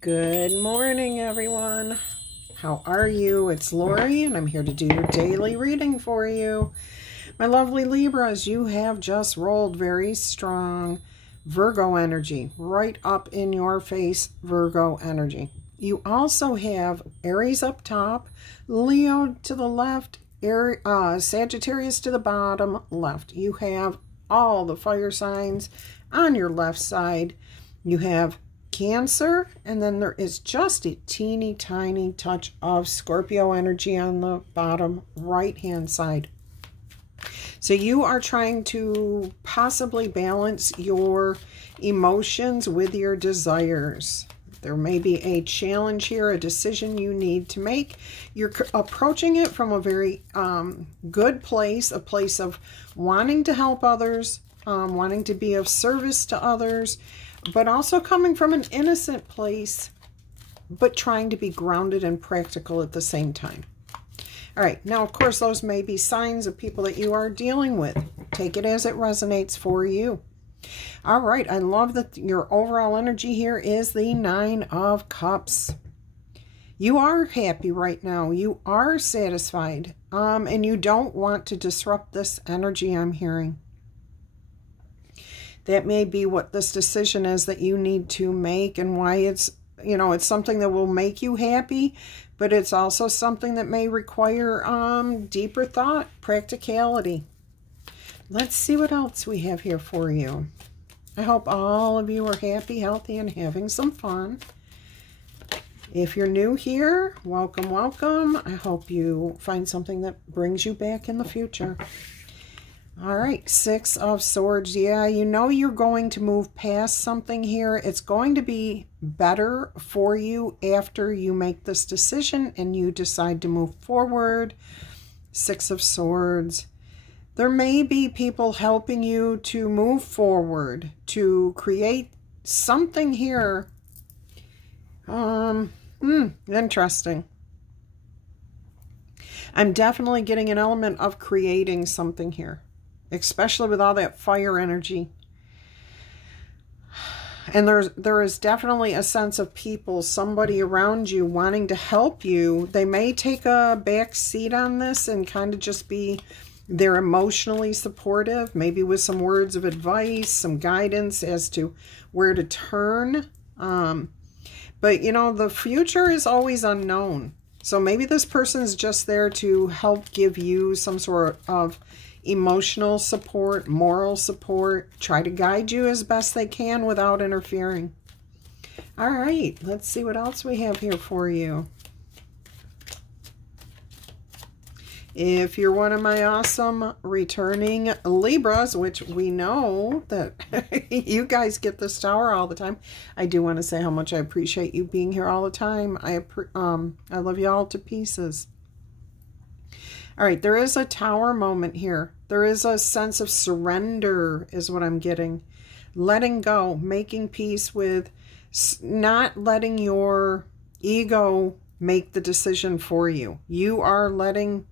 Good morning, everyone. How are you? It's Laurie, and I'm here to do your daily reading for you. My lovely Libras, you have just rolled very strong Virgo energy, right up in your face Virgo energy. You also have Aries up top, Leo to the left, Sagittarius to the bottom left. You have all the fire signs on your left side. You have Cancer, and then there is just a teeny tiny touch of Scorpio energy on the bottom right hand side. So you are trying to possibly balance your emotions with your desires. There may be a challenge here, a decision you need to make. You're approaching it from a very good place, a place of wanting to help others, wanting to be of service to others, but also coming from an innocent place, but trying to be grounded and practical at the same time. All right, now, of course, those may be signs of people that you are dealing with. Take it as it resonates for you. All right, I love that your overall energy here is the Nine of Cups. You are happy right now. You are satisfied, and you don't want to disrupt this energy I'm hearing. That may be what this decision is that you need to make, and why it's, it's something that will make you happy, but it's also something that may require deeper thought, practicality. Let's see what else we have here for you. I hope all of you are happy, healthy, and having some fun. If you're new here, welcome, welcome. I hope you find something that brings you back in the future. All right, Six of Swords. Yeah, you know you're going to move past something here. It's going to be better for you after you make this decision and you decide to move forward. Six of Swords. There may be people helping you to move forward, to create something here. Interesting. I'm definitely getting an element of creating something here, especially with all that fire energy. And there is definitely a sense of people, somebody around you wanting to help you. They may take a back seat on this and kind of just be there emotionally supportive, maybe with some words of advice, some guidance as to where to turn. But, the future is always unknown. So maybe this person's just there to help give you some sort of emotional support, moral support, try to guide you as best they can without interfering. All right, let's see what else we have here for you. If you're one of my awesome returning Libras, which we know that you guys get this tower all the time, I do want to say how much I appreciate you being here all the time. I love you all to pieces. All right, there is a tower moment here. There is a sense of surrender is what I'm getting. Letting go, making peace with not letting your ego make the decision for you. You are letting,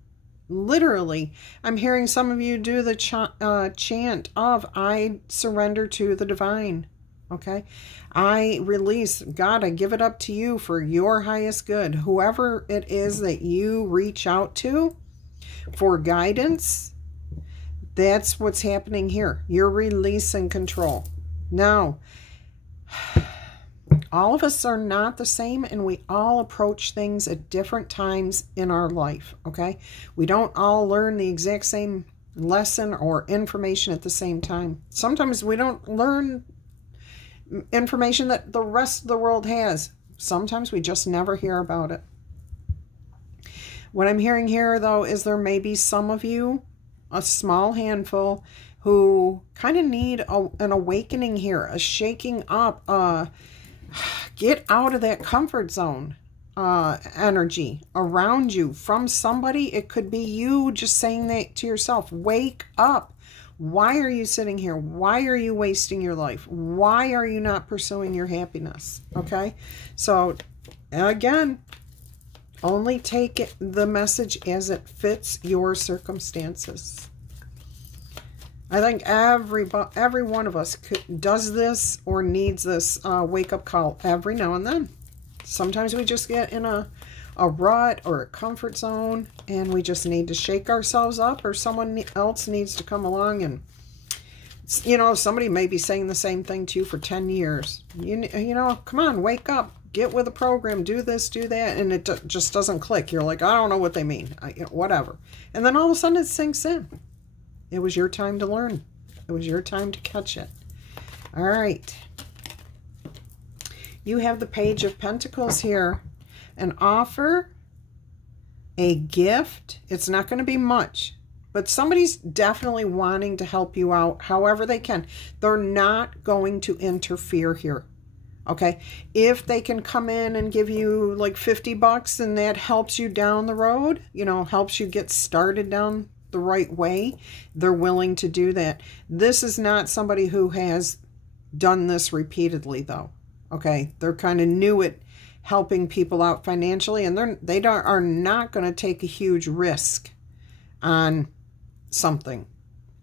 literally, I'm hearing some of you do the chant of, I surrender to the divine. Okay? I release, God, I give it up to you for your highest good. Whoever it is that you reach out to for guidance, that's what's happening here. You're releasing control. Now, all of us are not the same, and we all approach things at different times in our life, okay? We don't all learn the exact same lesson or information at the same time. Sometimes we don't learn information that the rest of the world has. Sometimes we just never hear about it. What I'm hearing here, though, is there may be some of you, a small handful, who kind of need an awakening here, a shaking up, get out of that comfort zone energy around you from somebody. It could be you just saying that to yourself. Wake up. Why are you sitting here? Why are you wasting your life? Why are you not pursuing your happiness? Okay? So, again, only take the message as it fits your circumstances. I think every one of us does this or needs this wake-up call every now and then. Sometimes we just get in a rut or a comfort zone, and we just need to shake ourselves up, or someone else needs to come along. And, you know, somebody may be saying the same thing to you for 10 years. You know, come on, wake up. Get with the program, do this, do that, and it just doesn't click. You're like, I don't know what they mean, whatever. And then all of a sudden it sinks in. It was your time to learn. It was your time to catch it. All right. You have the Page of Pentacles here. An offer, a gift. It's not going to be much, but somebody's definitely wanting to help you out however they can. They're not going to interfere here. Okay, if they can come in and give you like $50 and that helps you down the road, you know, helps you get started down the right way, they're willing to do that. This is not somebody who has done this repeatedly though. Okay, they're kind of new at helping people out financially, and are not going to take a huge risk on something.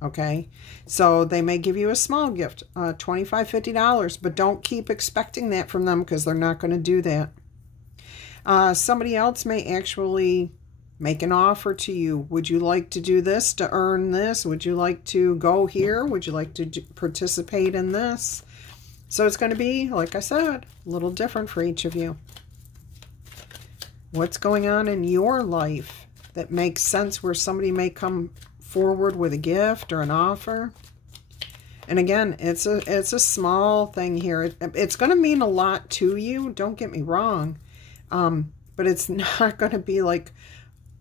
Okay, so they may give you a small gift, $25, $50, but don't keep expecting that from them, because they're not going to do that. Somebody else may actually make an offer to you. Would you like to do this to earn this? Would you like to go here? Would you like to participate in this? So it's going to be, like I said, a little different for each of you. What's going on in your life that makes sense, where somebody may come forward with a gift or an offer? And again, it's a small thing here. It's going to mean a lot to you, don't get me wrong, but it's not going to be like,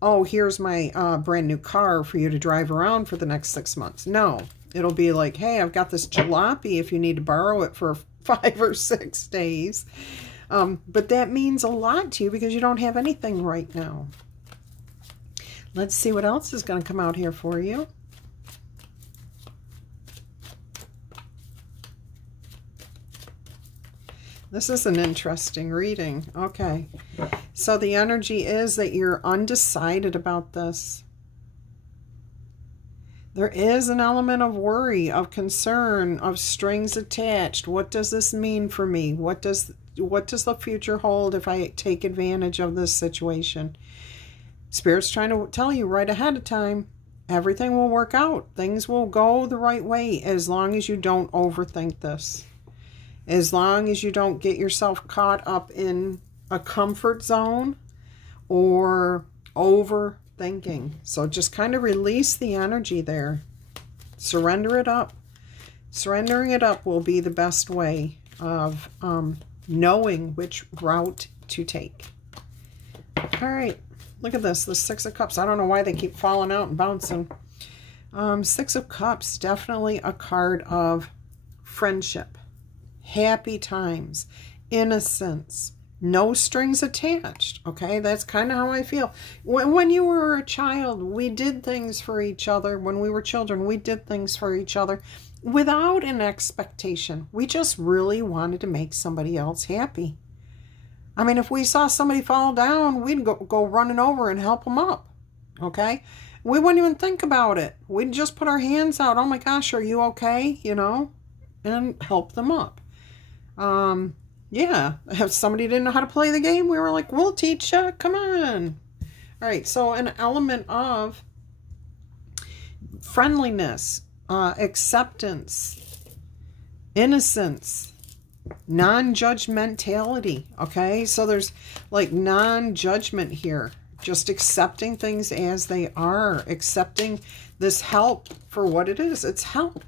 oh, here's my brand new car for you to drive around for the next 6 months. No, it'll be like, hey, I've got this jalopy if you need to borrow it for 5 or 6 days. But that means a lot to you because you don't have anything right now. Let's see what else is going to come out here for you. This is an interesting reading. Okay. So the energy is that you're undecided about this. There is an element of worry, of concern, of strings attached. What does this mean for me? What does the future hold if I take advantage of this situation? Spirit's trying to tell you right ahead of time, everything will work out. Things will go the right way as long as you don't overthink this. As long as you don't get yourself caught up in a comfort zone or overthinking. So just kind of release the energy there. Surrender it up. Surrendering it up will be the best way of knowing which route to take. All right. Look at this, the Six of Cups. I don't know why they keep falling out and bouncing. Six of Cups, definitely a card of friendship, happy times, innocence, no strings attached. Okay, that's kind of how I feel. When you were a child, we did things for each other. When we were children, we did things for each other without an expectation. We just really wanted to make somebody else happy. I mean, if we saw somebody fall down, we'd go running over and help them up, okay? We wouldn't even think about it. We'd just put our hands out. Oh, my gosh, are you okay? You know, and help them up. Yeah, if somebody didn't know how to play the game, we were like, we'll teach you. Come on. All right, so an element of friendliness, acceptance, innocence, non-judgmentality. Okay, so there's like non-judgment here, just accepting things as they are, accepting this help for what it is. It's help.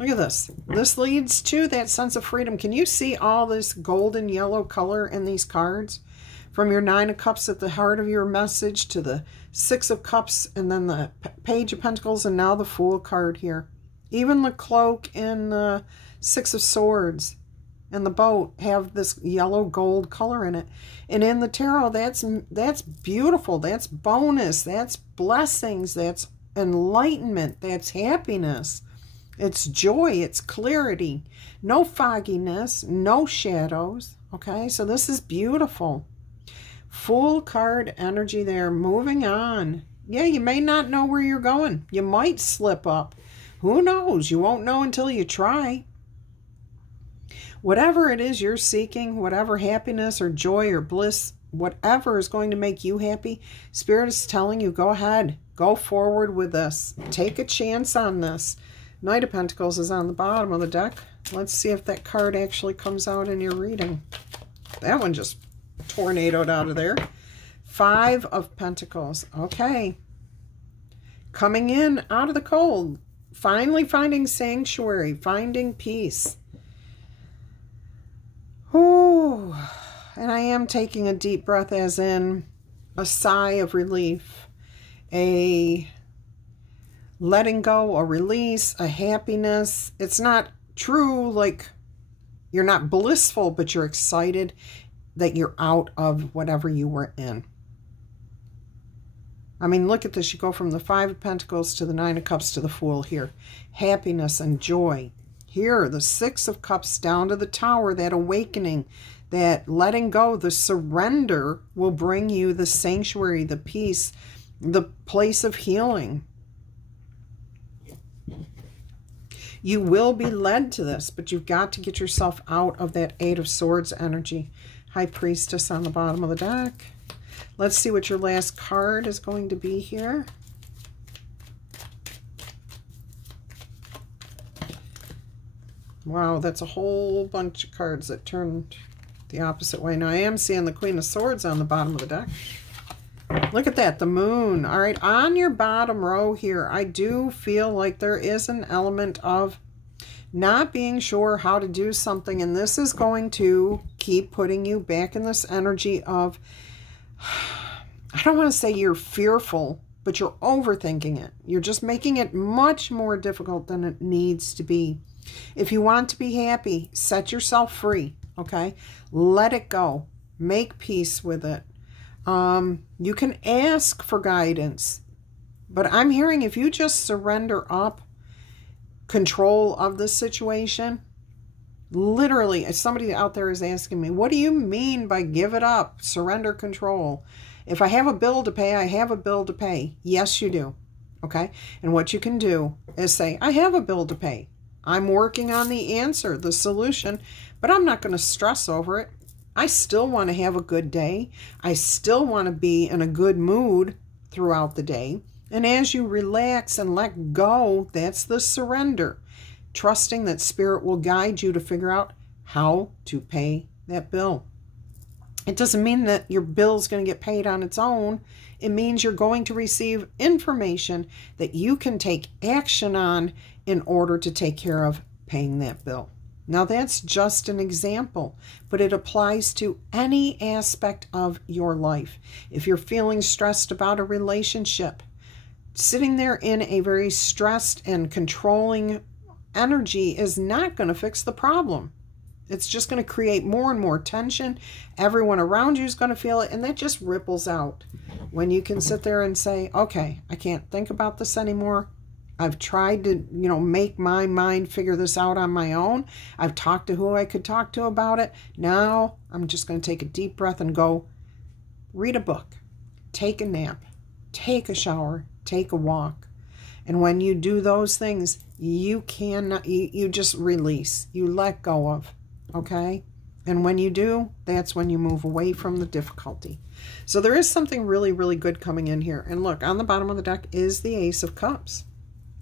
Look at this. This leads to that sense of freedom. Can you see all this golden yellow color in these cards? From your Nine of Cups at the heart of your message to the Six of Cups and then the Page of Pentacles and now the Fool card here. Even the cloak and the Six of Swords and the boat have this yellow gold color in it. And in the tarot, that's beautiful. That's bonus. That's blessings. That's enlightenment. That's happiness. It's joy. It's clarity. No fogginess. No shadows. Okay, so this is beautiful. Full card energy there. Moving on. Yeah, you may not know where you're going. You might slip up. Who knows? You won't know until you try. Whatever it is you're seeking, whatever happiness or joy or bliss, whatever is going to make you happy, Spirit is telling you, go ahead, go forward with this. Take a chance on this. Knight of Pentacles is on the bottom of the deck. Let's see if that card actually comes out in your reading. That one just tornadoed out of there. Five of Pentacles. Okay. Coming in out of the cold. Finally finding sanctuary. Finding peace. Ooh. And I am taking a deep breath, as in a sigh of relief. A letting go, a release, a happiness. It's not true, like you're not blissful, but you're excited that you're out of whatever you were in. I mean, look at this. You go from the Five of Pentacles to the Nine of Cups to the Fool here. Happiness and joy. Here, the Six of Cups down to the Tower, that awakening, that letting go, the surrender will bring you the sanctuary, the peace, the place of healing. You will be led to this, but you've got to get yourself out of that Eight of Swords energy. High Priestess on the bottom of the deck. Let's see what your last card is going to be here. Wow, that's a whole bunch of cards that turned the opposite way. Now, I am seeing the Queen of Swords on the bottom of the deck. Look at that, the Moon. All right, on your bottom row here, I do feel like there is an element of not being sure how to do something, and this is going to keep putting you back in this energy of, I don't want to say you're fearful, but you're overthinking it. You're just making it much more difficult than it needs to be. If you want to be happy, set yourself free, okay? Let it go. Make peace with it. You can ask for guidance, but I'm hearing if you just surrender up control of the situation, literally, if somebody out there is asking me, what do you mean by give it up, surrender control? If I have a bill to pay, I have a bill to pay. Yes, you do. Okay. And what you can do is say, I have a bill to pay. I'm working on the answer, the solution, but I'm not going to stress over it. I still want to have a good day. I still want to be in a good mood throughout the day. And as you relax and let go, that's the surrender. Trusting that Spirit will guide you to figure out how to pay that bill. It doesn't mean that your bill is going to get paid on its own. It means you're going to receive information that you can take action on in order to take care of paying that bill. Now, that's just an example, but it applies to any aspect of your life. If you're feeling stressed about a relationship, sitting there in a very stressed and controlling energy is not going to fix the problem. It's just going to create more and more tension. Everyone around you is going to feel it, and that just ripples out. When you can sit there and say, okay, I can't think about this anymore. I've tried to, make my mind figure this out on my own. I've talked to who I could talk to about it. Now I'm just going to take a deep breath and go read a book, take a nap, take a shower, take a walk. And when you do those things, you just release, you let go of, okay? And when you do, that's when you move away from the difficulty. So there is something really, really good coming in here. And look, on the bottom of the deck is the Ace of Cups.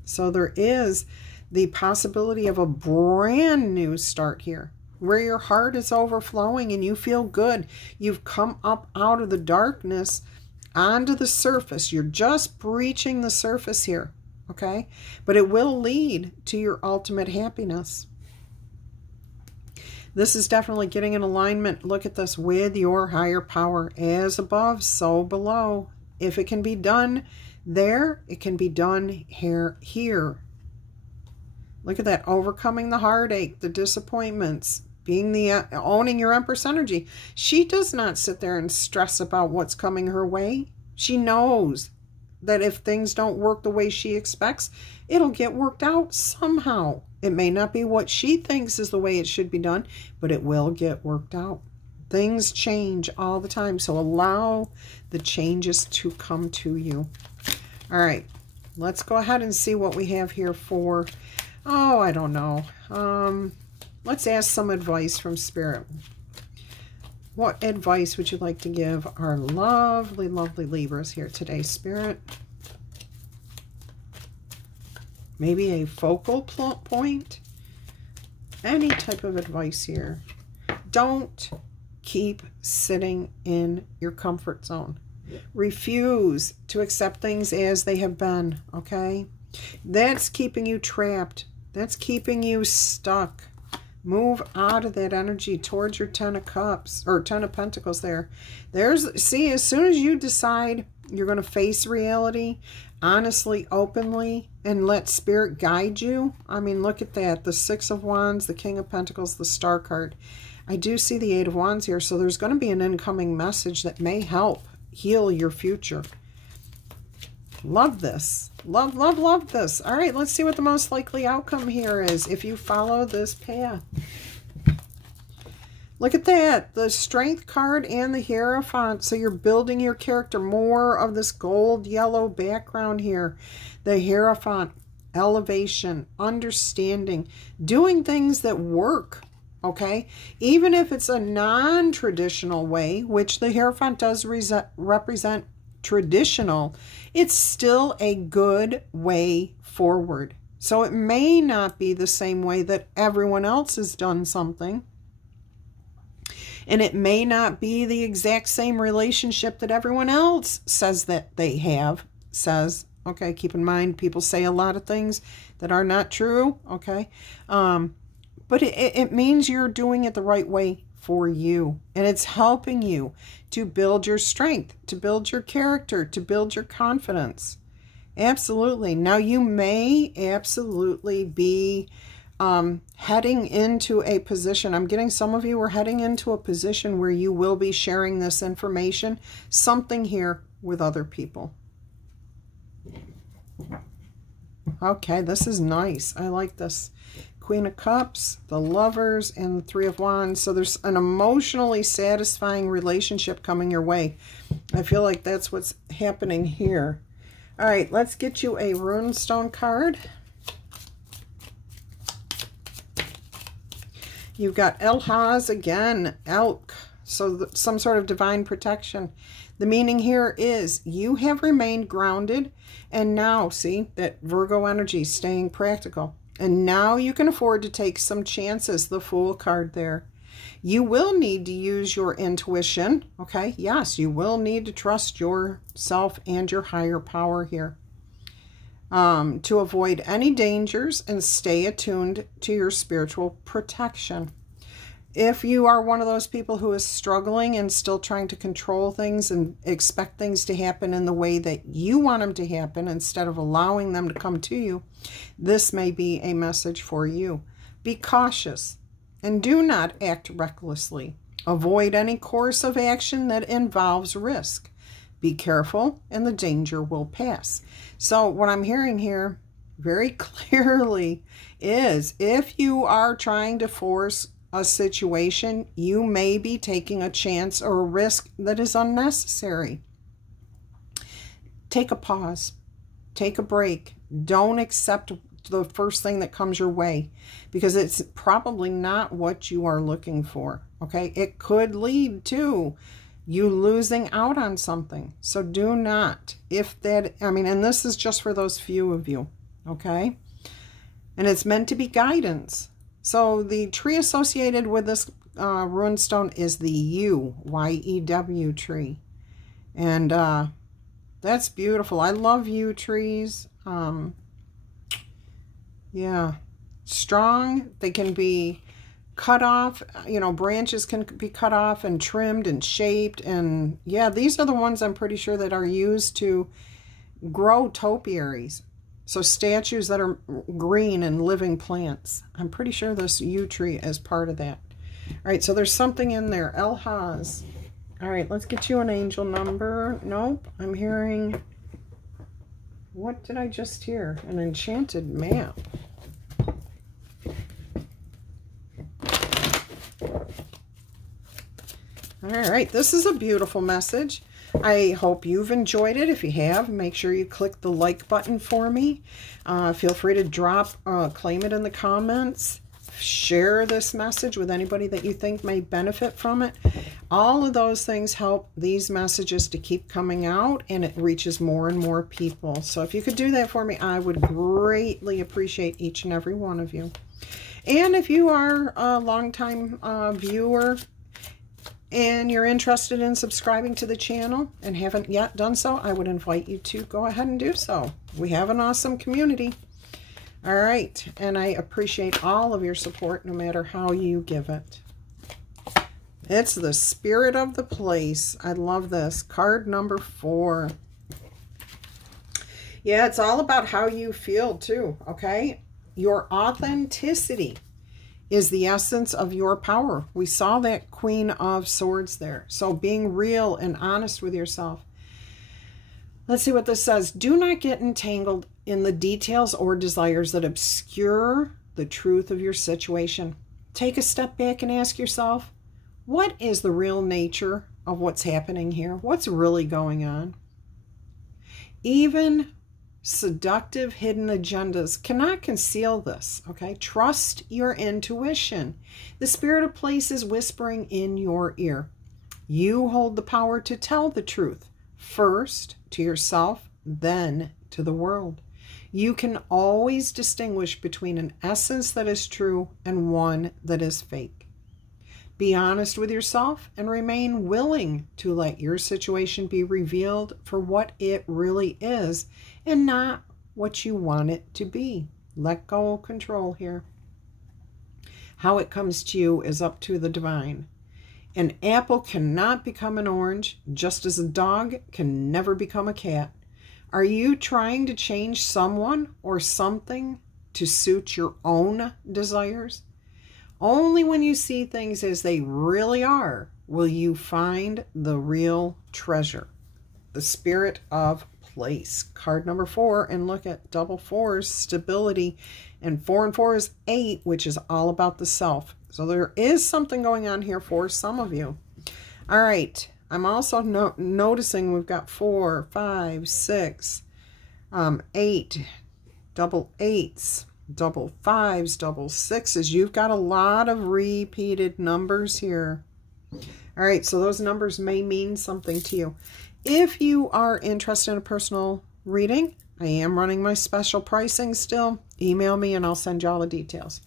So there is the possibility of a brand new start here, where your heart is overflowing and you feel good. You've come up out of the darkness onto the surface. You're just breaching the surface here, okay? But it will lead to your ultimate happiness. This is definitely getting in alignment. Look at this, with your higher power. As above, so below. If it can be done there, it can be done here. Look at that, overcoming the heartache, the disappointments, being the owning your Empress energy. She does not sit there and stress about what's coming her way. She knows that if things don't work the way she expects, it'll get worked out somehow. It may not be what she thinks is the way it should be done, but it will get worked out. Things change all the time, so allow the changes to come to you. All right, let's go ahead and see what we have here for, I don't know. Let's ask some advice from Spirit. What advice would you like to give our lovely, lovely Libras here today, Spirit? Maybe a focal point? Any type of advice here. Don't keep sitting in your comfort zone. Refuse to accept things as they have been, okay? That's keeping you trapped. That's keeping you stuck. Move out of that energy towards your 10 of Cups, or 10 of Pentacles there. See, as soon as you decide you're going to face reality, honestly, openly, and let Spirit guide you. I mean, look at that. The 6 of Wands, the King of Pentacles, the Star card. I do see the 8 of Wands here, so there's going to be an incoming message that may help heal your future. Love this. Love, love, love this. All right, let's see what the most likely outcome here is if you follow this path. Look at that. The Strength card and the Hierophant. So you're building your character. More of this gold yellow background here. The Hierophant. Elevation. Understanding. Doing things that work. Okay? Even if it's a non-traditional way, which the Hierophant does represent traditional, it's still a good way forward. So it may not be the same way that everyone else has done something. And it may not be the exact same relationship that everyone else says that they have. Okay, keep in mind, people say a lot of things that are not true. Okay. But it means you're doing it the right way for you. And it's helping you to build your strength, to build your character, to build your confidence. Absolutely. Now, you may absolutely be heading into a position. I'm getting some of you are heading into a position where you will be sharing this information, something here with other people. Okay, this is nice. I like this. Queen of Cups, the Lovers, and the 3 of Wands. So there's an emotionally satisfying relationship coming your way. I feel like that's what's happening here. All right, let's get you a runestone card. You've got Elhaz again, elk. So some sort of divine protection. The meaning here is you have remained grounded, and now, see, that Virgo energy, staying practical. And now you can afford to take some chances, the Fool card there. You will need to use your intuition, okay? Yes, you will need to trust yourself and your higher power here to avoid any dangers and stay attuned to your spiritual protection. If you are one of those people who is struggling and still trying to control things and expect things to happen in the way that you want them to happen instead of allowing them to come to you, this may be a message for you. Be cautious and do not act recklessly. Avoid any course of action that involves risk. Be careful and the danger will pass. So what I'm hearing here very clearly is if you are trying to force a situation, you may be taking a chance or a risk that is unnecessary. Take a pause. Take a break. Don't accept the first thing that comes your way because it's probably not what you are looking for. Okay? It could lead to you losing out on something. So do not. And this is just for those few of you. Okay? And it's meant to be guidance. So the tree associated with this runestone is the yew, Y-E-W tree. And that's beautiful. I love yew trees. Yeah. Strong. They can be cut off. You know, branches can be cut off and trimmed and shaped. And yeah, these are the ones I'm pretty sure that are used to grow topiaries. So statues that are green and living plants. I'm pretty sure this yew tree is part of that. All right, so there's something in there. Elhaz. All right, let's get you an angel number. Nope, I'm hearing... What did I just hear? An enchanted map. All right, this is a beautiful message. I hope you've enjoyed it. If you have, make sure you click the like button for me. Feel free to claim it in the comments. share this message with anybody that you think may benefit from it. All of those things help these messages to keep coming out, and it reaches more and more people. So if you could do that for me, I would greatly appreciate each and every one of you. And if you are a longtime viewer and you're interested in subscribing to the channel and haven't yet done so, I would invite you to go ahead and do so. We have an awesome community. All right, and I appreciate all of your support no matter how you give it. It's the spirit of the place. I love this. Card number 4. Yeah, it's all about how you feel too, okay? Your authenticity is the essence of your power. We saw that Queen of Swords there. So being real and honest with yourself. Let's see what this says. Do not get entangled in the details or desires that obscure the truth of your situation. Take a step back and ask yourself, what is the real nature of what's happening here? What's really going on? Even seductive hidden agendas cannot conceal this, okay? Trust your intuition. The spirit of place is whispering in your ear. You hold the power to tell the truth, first to yourself, then to the world. You can always distinguish between an essence that is true and one that is fake. Be honest with yourself and remain willing to let your situation be revealed for what it really is and not what you want it to be. Let go of control here. How it comes to you is up to the divine. An apple cannot become an orange, just as a dog can never become a cat. Are you trying to change someone or something to suit your own desires? Only when you see things as they really are will you find the real treasure. The spirit of place. Card number 4, and look at double 4s, stability, and 4 and 4 is 8, which is all about the self. So there is something going on here for some of you. All right. I'm also noticing we've got 4, 5, 6, 8, double 8s, double 5s, double 6s. You've got a lot of repeated numbers here. All right, so those numbers may mean something to you. If you are interested in a personal reading, I am running my special pricing still. Email me and I'll send you all the details.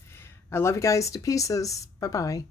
I love you guys to pieces. Bye-bye.